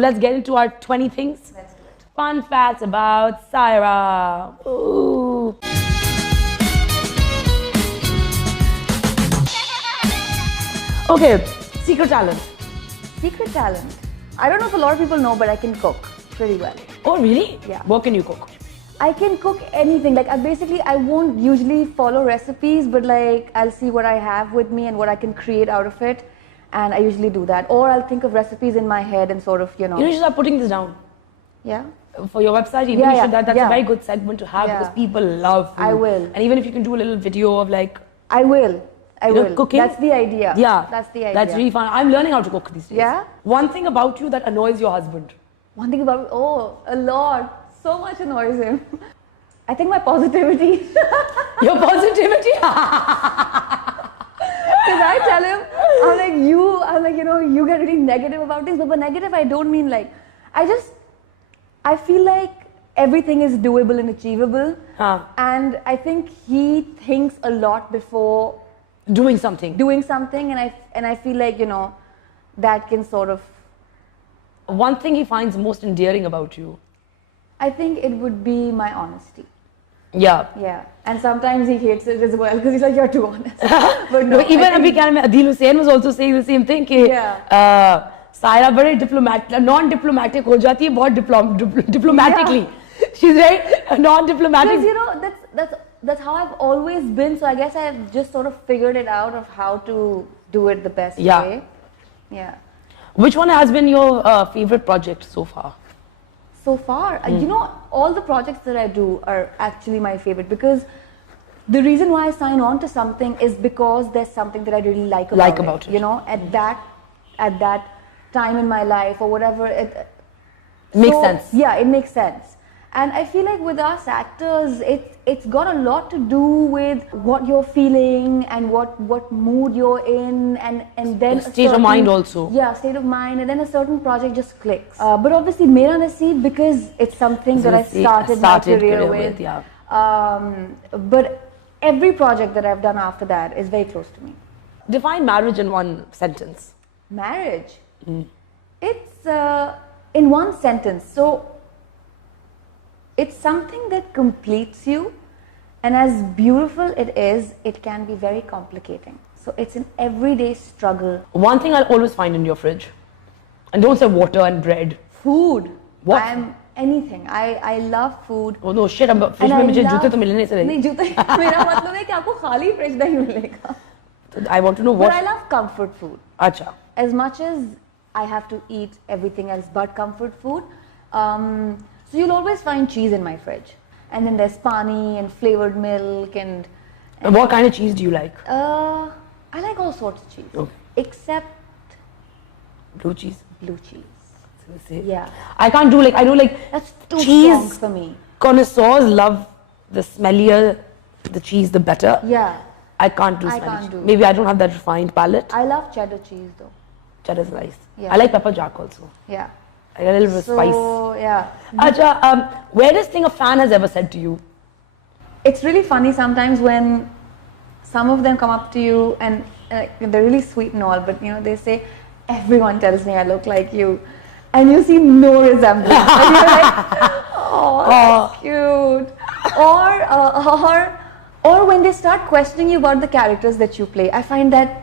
Let's get into our 20 things. Let's do it. Fun facts about Syra. Ooh. Okay, secret talent. Secret talent. I don't know if a lot of people know, but I can cook pretty well. Oh, really? Yeah. What can you cook? I can cook anything. Like I won't usually follow recipes, but like I'll see what I have with me and what I can create out of it. And I usually do that. Or I'll think of recipes in my head and sort of, You should start putting this down. Yeah. For your website, even you should, that's a very good segment to have because people love food. I will. And even if you can do a little video of like... I will. Cooking. That's the idea. Yeah. That's the idea. That's really fun. I'm learning how to cook these days. Yeah? One thing about you that annoys your husband. One thing about, a lot. So much annoys him. I think my positivity. Your positivity? Because I tell him, you get really negative about things. But by negative, I don't mean like, I feel like everything is doable and achievable. And I think he thinks a lot before doing something. And I feel like, that can sort of... One thing he finds most endearing about you? I think it would be my honesty. Yeah. Yeah. And sometimes he hates it as well because he's like, you're too honest. But no, even Adil Hussain was also saying the same thing. Syra very diplomatic, non-diplomatic ho jati hai, bahut diplomatically. Yeah. She's very non-diplomatic. Because that's how I've always been. So I guess I've just sort of figured it out of how to do it the best way. Yeah. Which one has been your favorite project so far? So far, all the projects that I do are actually my favorite because the reason why I sign on to something is because there's something that I really like about it. At that time in my life or whatever. Makes sense. Yeah, it makes sense. And I feel like with us actors, it's got a lot to do with what you're feeling and what mood you're in and then state of mind also. Yeah, state of mind, and then a certain project just clicks. But obviously Mera Naseeb, because it's something that I started my career with. But every project that I've done after that is very close to me. Define marriage in one sentence. Marriage? It's in one sentence. So it's something that completes you, and as beautiful it is, it can be very complicating. So it's an everyday struggle. One thing I'll always find in your fridge, and don't say water and bread. Food. What? Anything. I love food. Oh no, shit, fridge mein mujhe joote to milne se rahe. Nahi, joote. Mera matlab hai ki aapko khali fridge nahi milega. I want to know what. But I love comfort food. Acha. As much as I have to eat everything else but comfort food, so you'll always find cheese in my fridge. And then there's pani and flavored milk and what kind of cheese do you like? I like all sorts of cheese. Okay. Except blue cheese. Blue cheese. Yeah. I can't do that's too strong for me. Connoisseurs love the smellier the cheese, the better. Yeah. I can't do smelly cheese. Maybe I don't have that refined palate. I love cheddar cheese though. Cheddar's nice. Yeah. I like pepper jack also. Yeah. I got a little bit of spice. Yeah. Acha, weirdest thing a fan has ever said to you? It's really funny sometimes when some of them come up to you and they're really sweet and all, but they say, everyone tells me I look like you. And you see no resemblance. And you're like, oh, that's cute. Or when they start questioning you about the characters that you play, I find that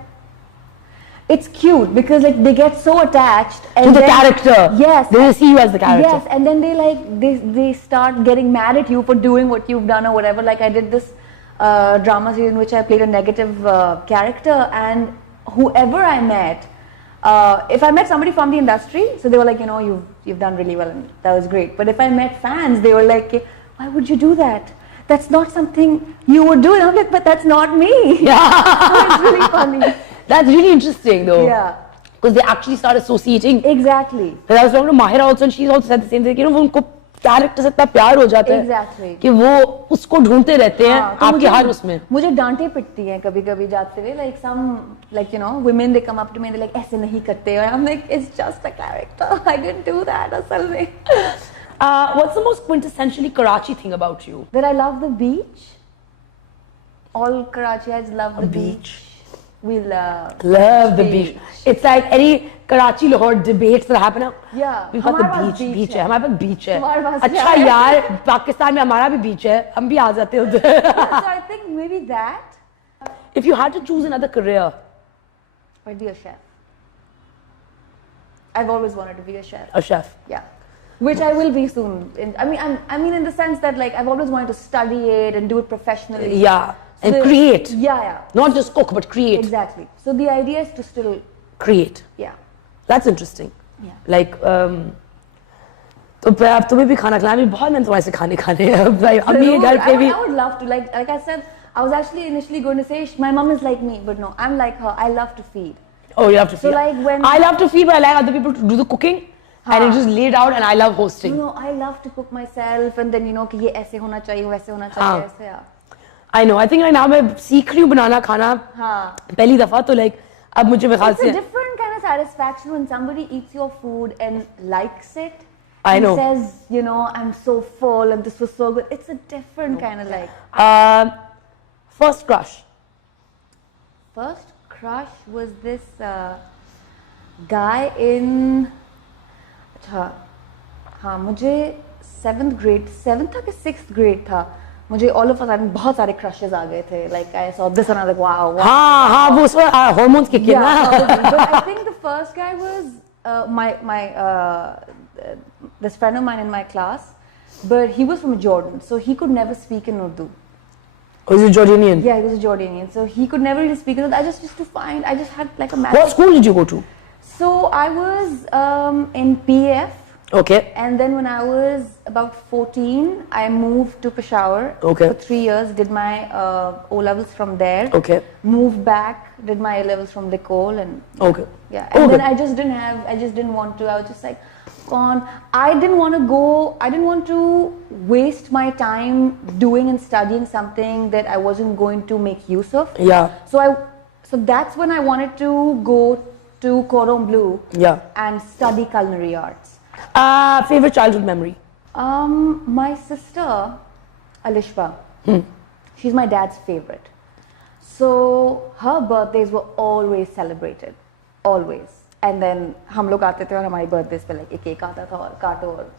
it's cute because they get so attached to the character. Yes. They see you as the character. Yes, and then they start getting mad at you for doing what you've done or whatever. Like I did this drama series in which I played a negative character, and whoever I met, if I met somebody from the industry, so they were like, you've done really well and that was great. But if I met fans, they were like, why would you do that? That's not something you would do. And I'm like, but that's not me. Yeah. So it's really funny. That's really interesting though. Yeah. Because they actually start associating. Exactly. Because I was talking to Mahira also and she's also said the same thing. उनको character से इतना प्यार हो जाता है. Exactly. कि वो उसको ढूंढते रहते हैं आपके हर उसमें. मुझे डांटे पिटती हैं कभी-कभी जाते हुए. Like some, women, they come up to me and they're like, ऐसे नहीं करते. And I'm like, it's just a character. I didn't do that असल में. What's the most quintessentially Karachi thing about you? That I love the beach. All Karachiites love the beach. We love the beach. It's like any Karachi Lahore debates that happen now. Yeah. We've got the हमारे पास beach है, हमारे पास beach है. हमारे पास अच्छा यार, पाकिस्तान में हमारा भी beach है, हम भी आ जाते उधर. So I think maybe that. If you had to choose another career, I'd be a chef. I've always wanted to be a chef. A chef. Yeah. Which I will be soon. I mean, in the sense that like I've always wanted to study it and do it professionally. Yeah, so and create. Yeah. Not just cook, but create. Exactly. So the idea is to still create. Yeah. That's interesting. Yeah. Like, तो अब तुम्हें भी खाना खिलाना भी बहुत मैंने तुम्हारे से खाने हैं. Like, अम्मी घर पे भी. I would love to. Like I said, I was actually initially going to say my mom is like me, but no, I'm like her. I love to feed. Oh, you love to feed. So like when I love to feed, but I like other people to do the cooking. And it just laid out, and I love hosting. No, I love to cook myself, and then कि ये ऐसे होना चाहिए, वैसे होना चाहिए, ऐसे yeah. I know. I think right now मैं सीख रही हूँ बनाना खाना. पहली दफा तो like अब मुझे ख्याल से. It's a different kind of satisfaction when somebody eats your food and likes it. I know. And says, I'm so full and this was so good. It's a different kind of like. First crush. First crush was this guy in. हाँ मुझे 7th grade था कि 6th grade था मुझे all of a sudden बहुत सारे crushes आ गए थे like I saw this and I was like wow हाँ वो उसमें hormones kick in but I think the first guy was this friend of mine in my class but he was from Jordan so he could never speak in Urdu. Oh, he was a Jordanian? Yeah, he was a Jordanian so he could never really speak in Urdu. I just used to find I just had like a What school did you go to? So I was in PF. Okay. And then when I was about 14, I moved to Peshawar for 3 years. Did my O levels from there. Okay. Moved back. Did my A levels from Dekol and. Okay. Yeah. And then I just didn't want to. I was just like, gone. I didn't want to go. I didn't want to waste my time doing and studying something that I wasn't going to make use of. Yeah. So that's when I wanted to go to Cordon Bleu and study culinary arts. Favorite childhood memory? My sister, Alishba, she's my dad's favorite. So her birthdays were always celebrated, always. And then हम लोग आते थे और हमारी birthdays पे like एक cake आता था और काटो और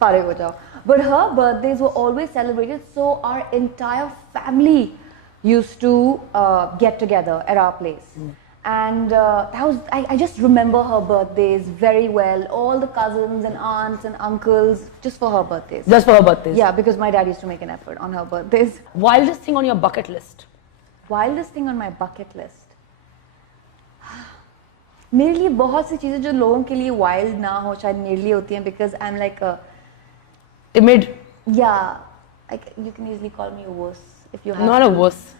फारिग हो जाओ. But her birthdays were always celebrated, so our entire family used to get together at our place. And that was I just remember her birthdays very well. All the cousins and aunts and uncles just for her birthdays. Just for her birthdays? Yeah, because my dad used to make an effort on her birthdays. Wildest thing on your bucket list? Wildest thing on my bucket list? मेरे लिए बहुत सी चीजें जो लोगों के लिए wild ना हो शायद मेरे लिए होती हैं because I'm like a timid. Yeah, like you can easily call me a wuss if you have. Not a wuss.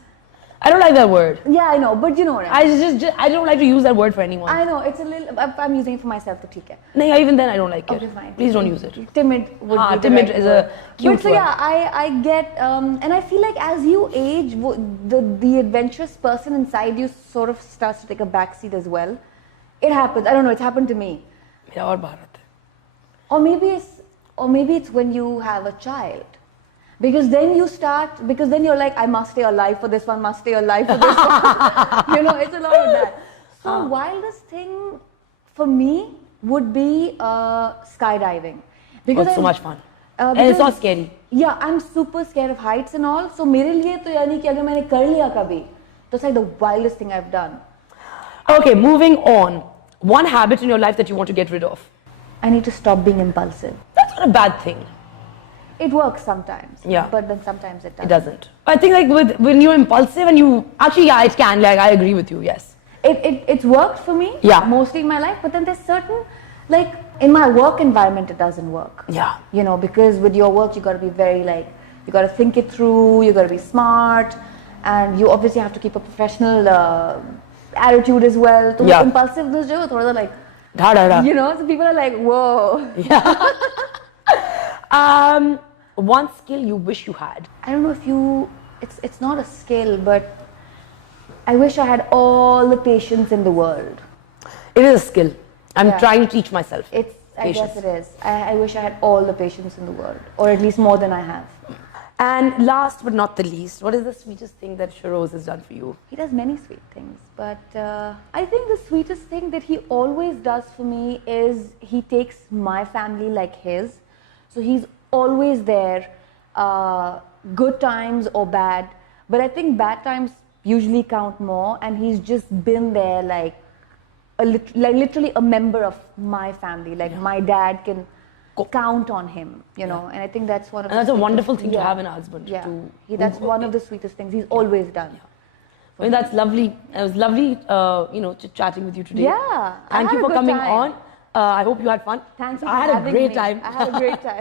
I don't like that word. Yeah, I know, but you know what I mean. I don't like to use that word for anyone. I know, it's a little. I'm using it for myself, so ठीक है. No, even then I don't like it. Okay, fine. Please don't use it. Timid would be the timid right is word. a cute But so word. yeah, I get and I feel like as you age, the adventurous person inside you sort of starts to take a backseat as well. It happens. I don't know. It's happened to me. मेरा और बाहर आता है. Or maybe it's when you have a child. Because then you're like, I must stay alive for this one, must stay alive for this one. It's a lot of that. So wildest thing for me would be skydiving. Because it's so much fun. And it's not scary. Yeah, I'm super scared of heights and all. So मेरे लिए तो यानी कि अगर मैंने कर लिया कभी, तो it's like the wildest thing I've done. Okay, moving on. One habit in your life that you want to get rid of? I need to stop being impulsive. That's not a bad thing. It works sometimes, but then sometimes it doesn't. It doesn't. I think like when you're impulsive and you actually it can. Like I agree with you. Yes. It's worked for me. Yeah. Mostly in my life, but then there's certain like in my work environment it doesn't work. Yeah. Because with your work you got to be very you got to think it through. You got to be smart, and you obviously have to keep a professional attitude as well. So impulsiveness, jo thoda like. Da da da. So people are like, whoa. Yeah. One skill you wish you had? I don't know if it's not a skill, but I wish I had all the patience in the world. It is a skill. I'm trying to teach myself. I guess it is. I wish I had all the patience in the world, or at least more than I have. And last but not the least, what is the sweetest thing that Shiroz has done for you? He does many sweet things, but I think the sweetest thing that he always does for me is he takes my family like his. So he's always there, good times or bad. But I think bad times usually count more, and he's just been there like literally a member of my family. Like my dad can count on him, you know, and I think that's one of the that's a wonderful thing to have in a husband. Yeah, that's one of the sweetest things he's always done. I mean, that's lovely. It was lovely, you know, chatting with you today. Yeah, Thank you for coming on. I hope you had fun. Thanks for having me. I had a great time. I had a great time.